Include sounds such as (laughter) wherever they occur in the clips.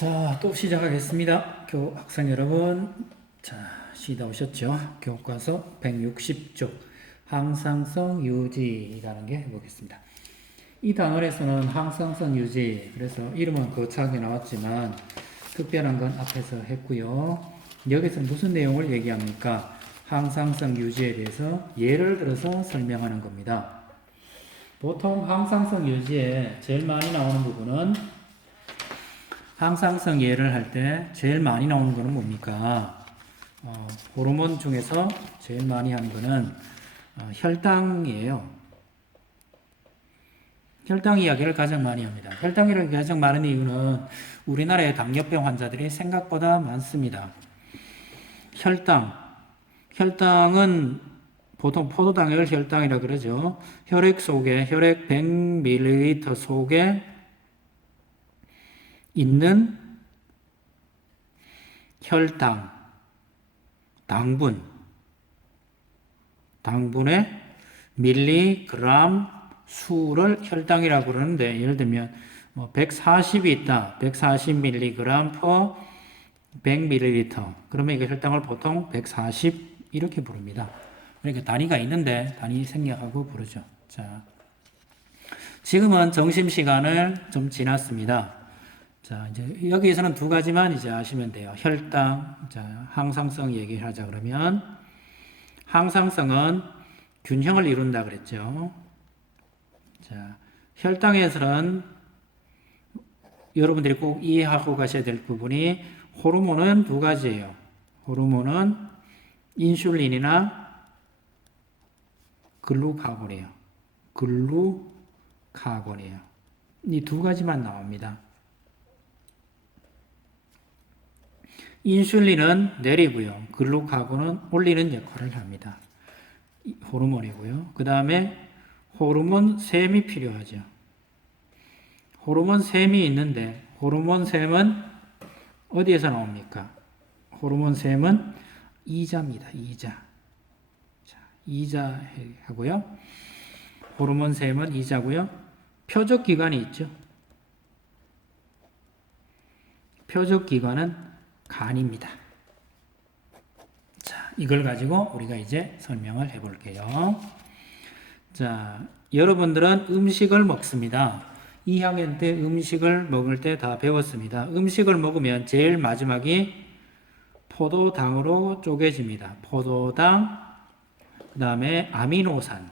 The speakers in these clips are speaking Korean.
자, 또 시작하겠습니다. 교 학생 여러분. 자, 쉬다 오셨죠? 교과서 160쪽 항상성 유지라는 게 해보겠습니다. 이 단원에서는 항상성 유지, 그래서 이름은 거창하게 나왔지만 특별한 건 앞에서 했고요. 여기서 무슨 내용을 얘기합니까? 항상성 유지에 대해서 예를 들어서 설명하는 겁니다. 보통 항상성 유지에 제일 많이 나오는 부분은 항상성 예를 할 때 제일 많이 나오는 거는 뭡니까? 어, 호르몬 중에서 제일 많이 하는 거는 어, 혈당이에요. 혈당 이야기를 가장 많이 합니다. 혈당 이야기가 가장 많은 이유는 우리나라의 당뇨병 환자들이 생각보다 많습니다. 혈당. 혈당은 보통 포도당을 혈당이라 그러죠. 혈액 속에, 혈액 100ml 속에 있는 혈당, 당분, 당분의 밀리그램 수를 혈당이라고 그러는데 예를 들면 뭐 140이 있다. 140mg per 100ml. 그러면 이거 혈당을 보통 140 이렇게 부릅니다. 그러니까 단위가 있는데 단위 생략하고 부르죠. 자, 지금은 점심 시간을 좀 지났습니다. 자, 이제 여기에서는 두 가지만 이제 아시면 돼요. 혈당, 자, 항상성 얘기를 하자 그러면 항상성은 균형을 이룬다 그랬죠. 자, 혈당에서는 여러분들이 꼭 이해하고 가셔야 될 부분이 호르몬은 두 가지예요. 호르몬은 인슐린이나 글루카곤이에요. 글루카곤이에요. 이 두 가지만 나옵니다. 인슐린은 내리고요. 글루카곤은 올리는 역할을 합니다. 호르몬이고요. 그 다음에 호르몬 샘이 필요하죠. 호르몬 샘이 있는데 호르몬 샘은 어디에서 나옵니까? 호르몬 샘은 이자입니다. 이자. 자, 이자 하고요. 호르몬 샘은 이자고요. 표적 기관이 있죠. 표적 기관은 간입니다. 자, 이걸 가지고 우리가 이제 설명을 해 볼게요. 자, 여러분들은 음식을 먹습니다. 2학년 때 음식을 먹을 때 다 배웠습니다. 음식을 먹으면 제일 마지막이 포도당으로 쪼개집니다. 포도당, 그 다음에 아미노산,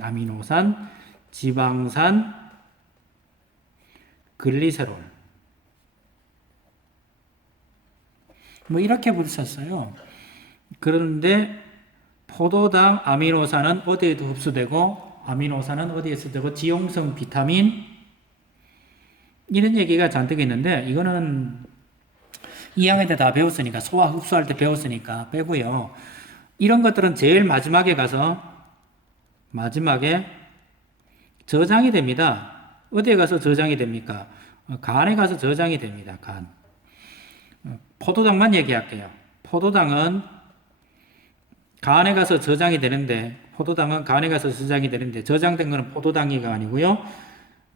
아미노산, 지방산, 글리세롤. 뭐 이렇게 붙였어요. 그런데 포도당 아미노산은 어디에도 흡수되고 아미노산은 어디에 흡수되고 지용성 비타민 이런 얘기가 잔뜩 있는데 이거는 2학년 때 다 배웠으니까 소화 흡수할 때 배웠으니까 빼고요. 이런 것들은 제일 마지막에 가서 마지막에 저장이 됩니다. 어디에 가서 저장이 됩니까? 간에 가서 저장이 됩니다. 간. 포도당만 얘기할게요. 포도당은 간에 가서 저장이 되는데 포도당은 간에 가서 저장이 되는데 저장된 것은 포도당이가 아니고요.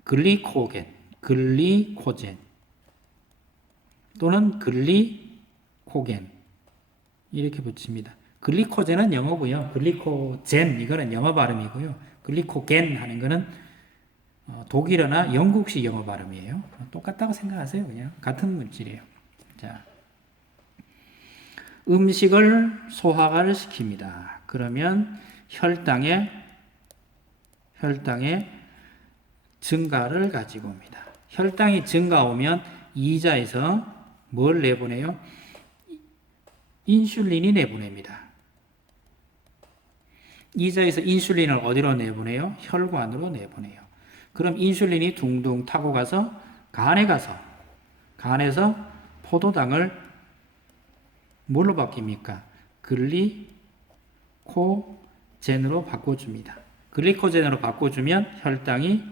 글리코겐, 글리코젠 또는 글리코겐 이렇게 붙입니다. 글리코젠은 영어고요. 글리코젠 이거는 영어 발음이고요. 글리코겐 하는 거는 어, 독일어나 영국식 영어 발음이에요. 똑같다고 생각하세요. 그냥 같은 물질이에요. 자. 음식을 소화를 시킵니다. 그러면 혈당의 혈당의 증가를 가지고 옵니다. 혈당이 증가오면 이자에서 뭘 내보내요? 인슐린이 내보냅니다. 이자에서 인슐린을 어디로 내보내요? 혈관으로 내보내요. 그럼 인슐린이 둥둥 타고 가서 간에 가서 간에서 포도당을 뭘로 바뀝니까? 글리코젠으로 바꿔줍니다. 글리코젠으로 바꿔주면 혈당이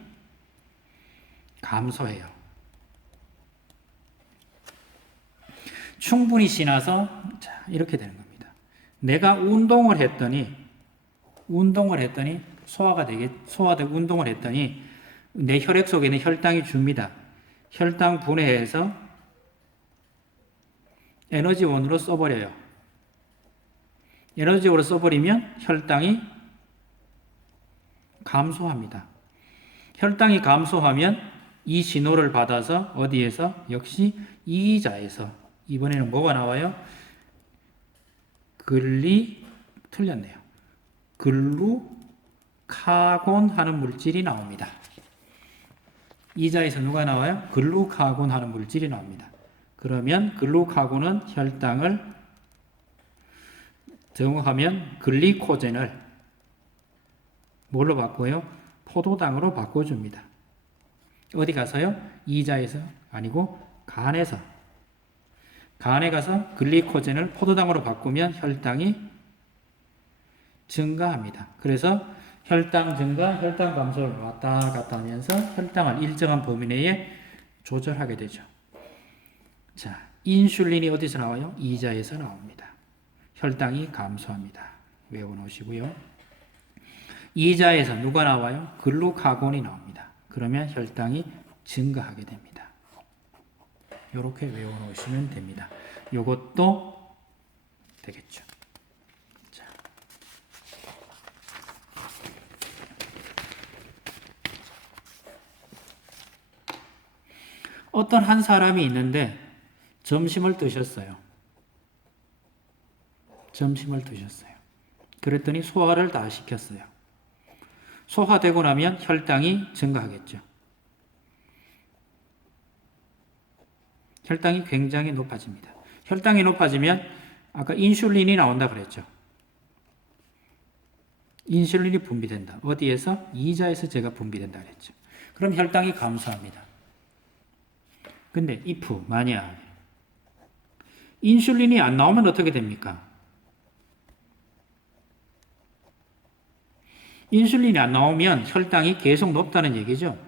감소해요. 충분히 지나서 자, 이렇게 되는 겁니다. 내가 운동을 했더니 운동을 했더니 소화가 되게 소화되고 운동을 했더니 내 혈액 속에 는 혈당이 줍니다. 혈당 분해해서 에너지원으로 써버려요. 에너지원으로 써버리면 혈당이 감소합니다. 혈당이 감소하면 이 신호를 받아서 어디에서 역시 이자에서 이번에는 뭐가 나와요? 글리 틀렸네요. 글루카곤 하는 물질이 나옵니다. 이자에서 누가 나와요? 글루카곤 하는 물질이 나옵니다. 그러면 글루카곤은 혈당을 정하면 글리코젠을 뭘로 바꿔요? 포도당으로 바꿔줍니다. 어디 가서요? 이자에서 아니고 간에서 간에 가서 글리코젠을 포도당으로 바꾸면 혈당이 증가합니다. 그래서 혈당 증가, 혈당 감소를 왔다 갔다 하면서 혈당을 일정한 범위 내에 조절하게 되죠. 자, 인슐린이 어디서 나와요? 이자에서 나옵니다. 혈당이 감소합니다. 외워놓으시고요. 이자에서 누가 나와요? 글루카곤이 나옵니다. 그러면 혈당이 증가하게 됩니다. 이렇게 외워놓으시면 됩니다. 이것도 되겠죠. 자. 어떤 한 사람이 있는데 점심을 드셨어요. 점심을 드셨어요. 그랬더니 소화를 다 시켰어요. 소화되고 나면 혈당이 증가하겠죠. 혈당이 굉장히 높아집니다. 혈당이 높아지면 아까 인슐린이 나온다 그랬죠. 인슐린이 분비된다. 어디에서? 이자에서 제가 분비된다 그랬죠. 그럼 혈당이 감소합니다. 근데 if 만약 인슐린이 안 나오면 어떻게 됩니까? 인슐린이 안 나오면 혈당이 계속 높다는 얘기죠.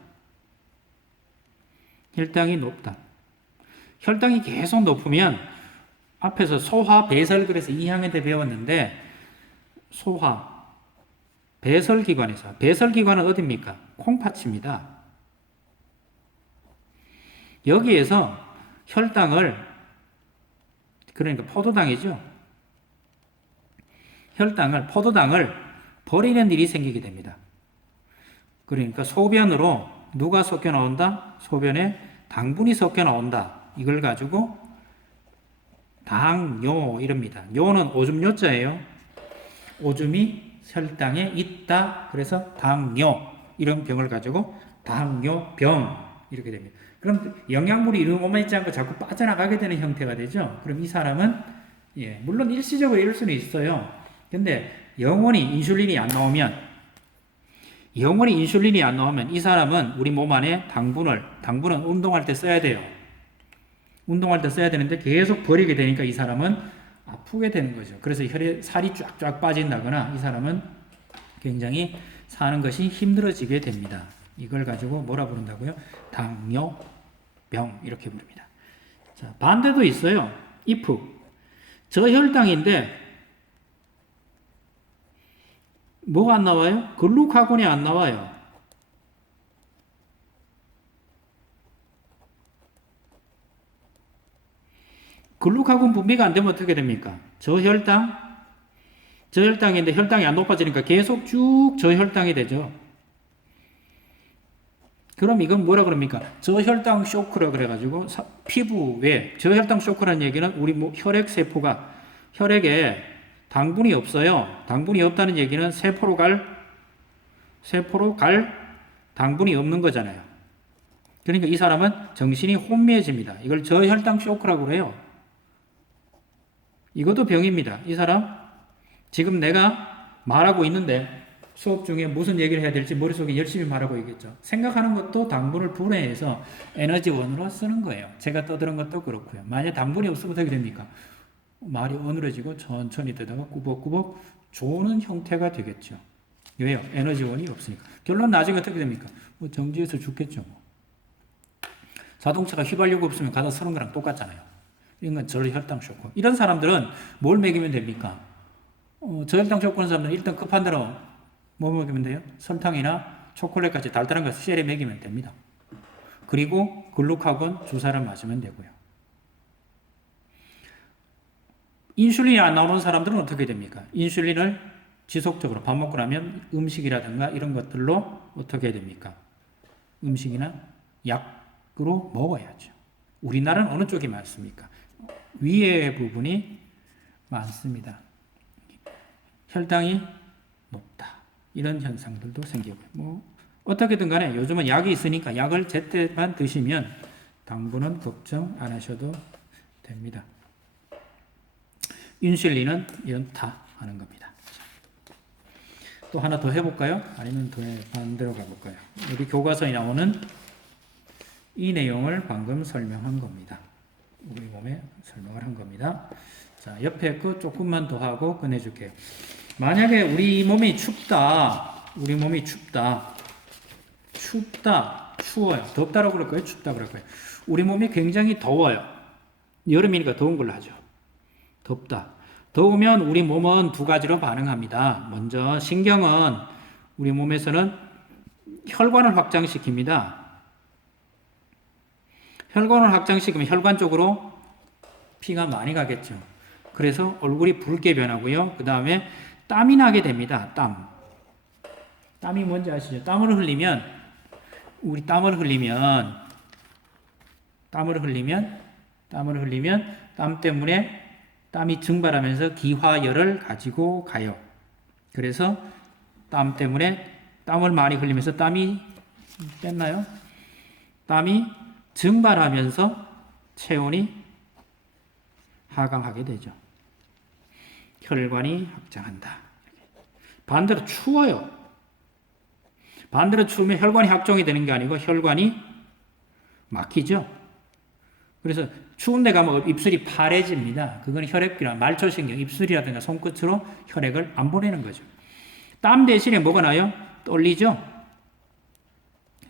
혈당이 높다. 혈당이 계속 높으면 앞에서 소화 배설 그래서 2학년 때 배웠는데 소화 배설 기관에서 배설 기관은 어디입니까? 콩팥입니다. 여기에서 혈당을 그러니까 포도당이죠. 혈당을 포도당을 버리는 일이 생기게 됩니다. 그러니까 소변으로 누가 섞여 나온다? 소변에 당분이 섞여 나온다. 이걸 가지고 당뇨 이럽니다. 요는 오줌 요자예요. 오줌이 혈당에 있다. 그래서 당뇨 이런 병을 가지고 당뇨병 이렇게 됩니다. 그럼 영양분이 이름만 있지 않고 자꾸 빠져나가게 되는 형태가 되죠. 그럼 이 사람은 예, 물론 일시적으로 이럴 수는 있어요. 근데 영원히 인슐린이 안 나오면 영원히 인슐린이 안 나오면 이 사람은 우리 몸 안에 당분을 당분은 운동할 때 써야 돼요. 운동할 때 써야 되는데 계속 버리게 되니까 이 사람은 아프게 되는 거죠. 그래서 혈에 살이 쫙쫙 빠진다거나 이 사람은 굉장히 사는 것이 힘들어지게 됩니다. 이걸 가지고 뭐라 부른다고요? 당뇨병 이렇게 부릅니다. 자, 반대도 있어요. if 저혈당인데 뭐가 안 나와요? 글루카곤이 안 나와요. 글루카곤 분비가 안 되면 어떻게 됩니까? 저혈당, 저혈당인데 혈당이 안 높아지니까 계속 쭉 저혈당이 되죠. 그럼 이건 뭐라 그럽니까? 저혈당 쇼크라 그래가지고 사, 피부에 저혈당 쇼크라는 얘기는 우리 뭐 혈액 세포가 혈액에 당분이 없어요. 당분이 없다는 얘기는 세포로 갈 세포로 갈 당분이 없는 거잖아요. 그러니까 이 사람은 정신이 혼미해집니다. 이걸 저혈당 쇼크라고 그래요. 이것도 병입니다. 이 사람 지금 내가 말하고 있는데 수업 중에 무슨 얘기를 해야 될지 머릿속에 열심히 말하고 있겠죠. 생각하는 것도 당분을 분해해서 에너지원으로 쓰는 거예요. 제가 떠드는 것도 그렇고요. 만약 당분이 없으면 어떻게 됩니까? 말이 어눌해지고 천천히 되다가 꾸벅꾸벅 조는 형태가 되겠죠. 왜요? 에너지원이 없으니까. 결론 나중에 어떻게 됩니까? 뭐 정지해서 죽겠죠. 뭐. 자동차가 휘발유가 없으면 가다 서는 거랑 똑같잖아요. 이런 건 저혈당 쇼크. 이런 사람들은 뭘 먹이면 됩니까? 어, 저혈당 쇼크는 사람들은 일단 급한 대로 뭐 먹이면 돼요? 설탕이나 초콜릿 같이 달달한 거 셀에 먹이면 됩니다. 그리고 글루카곤 주사를 맞으면 되고요. 인슐린이 안 나오는 사람들은 어떻게 됩니까? 인슐린을 지속적으로 밥 먹고 나면 음식이라든가 이런 것들로 어떻게 됩니까? 음식이나 약으로 먹어야죠. 우리나라는 어느 쪽이 많습니까? 위에 부분이 많습니다. 혈당이 높다. 이런 현상들도 생기고요. 뭐 어떻게든 간에 요즘은 약이 있으니까 약을 제때만 드시면 당분은 걱정 안 하셔도 됩니다. 인슐린은 연타 하는 겁니다. 또 하나 더 해볼까요? 아니면 더 반대로 가볼까요? 우리 교과서에 나오는 이 내용을 방금 설명한 겁니다. 우리 몸에 설명을 한 겁니다. 자, 옆에 거 조금만 더 하고 끝내줄게요. 만약에 우리 몸이 춥다, 우리 몸이 춥다, 춥다, 추워요. 덥다라고 그럴 거예요? 춥다 그럴 거예요? 우리 몸이 굉장히 더워요. 여름이니까 더운 걸로 하죠. 덥다. 더우면 우리 몸은 두 가지로 반응합니다. 먼저 신경은 우리 몸에서는 혈관을 확장시킵니다. 혈관을 확장시키면 혈관 쪽으로 피가 많이 가겠죠. 그래서 얼굴이 붉게 변하고요. 그 다음에 땀이 나게 됩니다. 땀. 땀이 뭔지 아시죠? 땀을 흘리면 우리 땀을 흘리면 땀을 흘리면 땀을 흘리면 땀 때문에 땀이 증발하면서 기화열을 가지고 가요. 그래서 땀 때문에 땀을 많이 흘리면서 땀이 뺐나요? 땀이 증발하면서 체온이 하강하게 되죠. 혈관이 확장한다. 반대로 추워요. 반대로 추우면 혈관이 확정이 되는 게 아니고 혈관이 막히죠. 그래서 추운 데 가면 입술이 파래집니다. 그건 혈액이나 말초신경, 입술이라든가 손끝으로 혈액을 안 보내는 거죠. 땀 대신에 뭐가 나요? 떨리죠?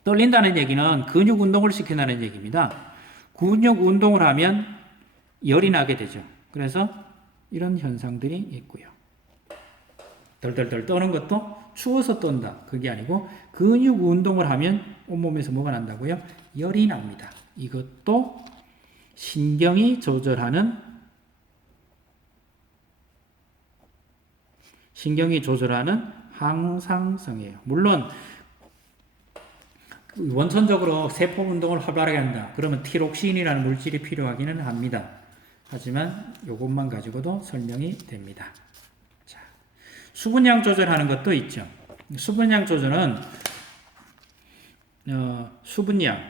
떨린다는 얘기는 근육 운동을 시킨다는 얘기입니다. 근육 운동을 하면 열이 나게 되죠. 그래서 이런 현상들이 있고요. 덜덜덜 떠는 것도 추워서 떤다. 그게 아니고 근육 운동을 하면 온몸에서 뭐가 난다고요? 열이 납니다. 이것도 신경이 조절하는 신경이 조절하는 항상성이에요. 물론 원천적으로 세포 운동을 활발하게 한다. 그러면 티록신이라는 물질이 필요하기는 합니다. 하지만 이것만 가지고도 설명이 됩니다. 자, 수분량 조절하는 것도 있죠. 수분량 조절은 어, 수분량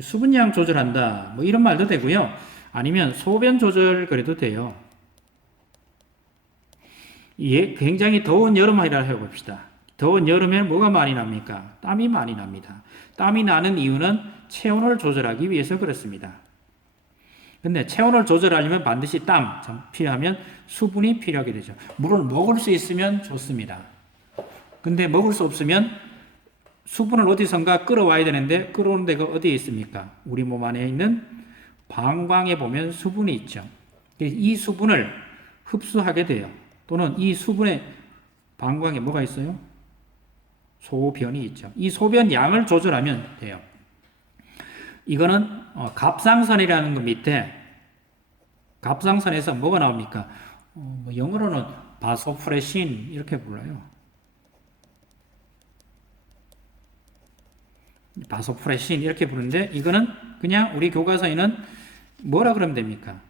수분량 조절한다. 뭐 이런 말도 되고요. 아니면 소변 조절 그래도 돼요. 예, 굉장히 더운 여름이라 해봅시다. 더운 여름에 뭐가 많이 납니까? 땀이 많이 납니다. 땀이 나는 이유는 체온을 조절하기 위해서 그렇습니다. 근데 체온을 조절하려면 반드시 땀 필요하면 수분이 필요하게 되죠. 물을 먹을 수 있으면 좋습니다. 근데 먹을 수 없으면 수분을 어디선가 끌어와야 되는데 끌어오는 데가 어디에 있습니까? 우리 몸 안에 있는 방광에 보면 수분이 있죠. 이 수분을 흡수하게 돼요. 또는 이 수분의 방광에 뭐가 있어요? 소변이 있죠. 이 소변 양을 조절하면 돼요. 이거는 어, 갑상선이라는 것 밑에 갑상선에서 뭐가 나옵니까? 어, 뭐 영어로는 바소프레신 이렇게 불러요. 바소프레신 이렇게 부르는데 이거는 그냥 우리 교과서에는 뭐라 그러면 됩니까?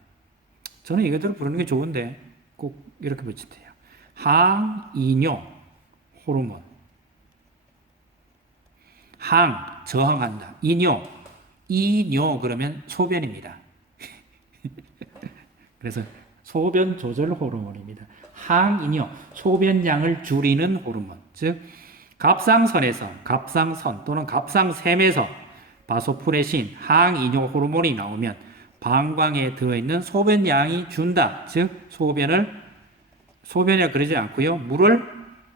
저는 이것들을 부르는 게 좋은데 꼭 이렇게 붙이대요. 항이뇨 호르몬. 항 저항한다. 이뇨 이뇨 그러면 소변입니다. (laughs) 그래서 소변 조절 호르몬입니다. 항이뇨 소변량을 줄이는 호르몬 즉 갑상선에서 갑상선 또는 갑상샘에서 바소프레신 항이뇨 호르몬이 나오면 방광에 들어있는 소변량이 준다. 즉 소변을 소변이 그러지 않고요. 물을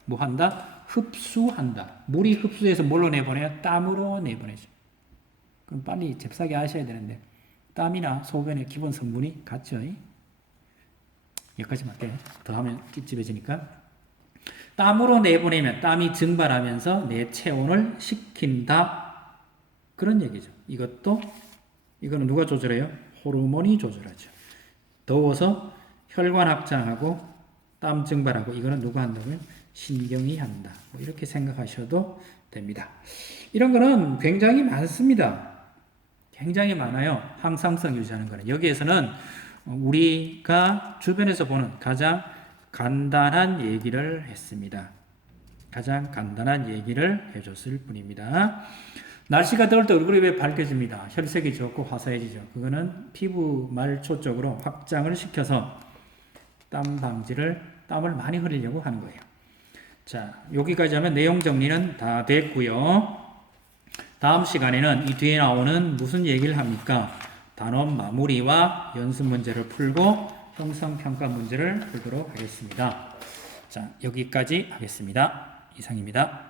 뭐 한다? 흡수한다. 물이 흡수해서 뭘로 내보내요? 땀으로 내보내죠. 그럼 빨리 잽싸게 아셔야 되는데 땀이나 소변의 기본 성분이 같죠. 여기까지만 할게요. 더 하면 찝찝해지니까. 땀으로 내보내면 땀이 증발하면서 내 체온을 식힌다. 그런 얘기죠. 이것도 이거는 누가 조절해요? 호르몬이 조절하죠. 더워서 혈관 확장하고 땀 증발하고 이거는 누가 한다고요? 신경이 한다. 뭐 이렇게 생각하셔도 됩니다. 이런 거는 굉장히 많습니다. 굉장히 많아요. 항상성 유지하는 거는 여기에서는 우리가 주변에서 보는 가장 간단한 얘기를 했습니다. 가장 간단한 얘기를 해줬을 뿐입니다. 날씨가 더울 때 얼굴이 왜 밝아집니다. 혈색이 좋고 화사해지죠. 그거는 피부 말초 쪽으로 확장을 시켜서 땀 방지를 땀을 많이 흘리려고 하는 거예요. 자, 여기까지 하면 내용 정리는 다 됐고요. 다음 시간에는 이 뒤에 나오는 무슨 얘기를 합니까? 단원 마무리와 연습 문제를 풀고 형성 평가 문제를 풀도록 하겠습니다. 자, 여기까지 하겠습니다. 이상입니다.